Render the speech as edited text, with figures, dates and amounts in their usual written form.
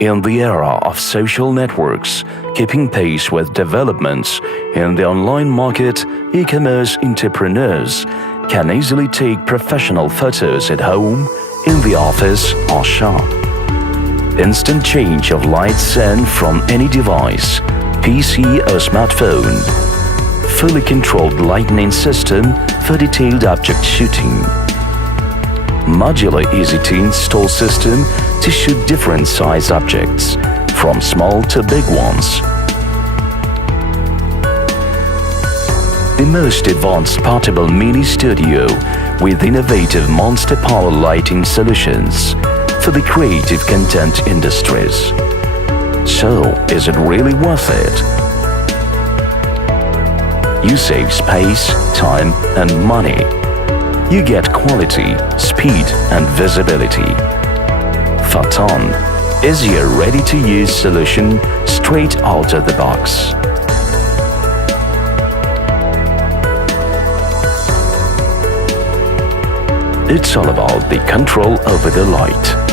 In the era of social networks, keeping pace with developments in the online market, e-commerce entrepreneurs can easily take professional photos at home, in the office or shop. Instant change of light sent from any device, PC or smartphone. Fully controlled lighting system for detailed object shooting. Modular easy-to-install system to shoot different size objects, from small to big ones. The most advanced portable mini studio with innovative monster power lighting solutions for the creative content industries. So, is it really worth it? You save space, time, and money. You get quality, speed, and visibility. Photon is your ready-to-use solution straight out of the box. It's all about the control over the light.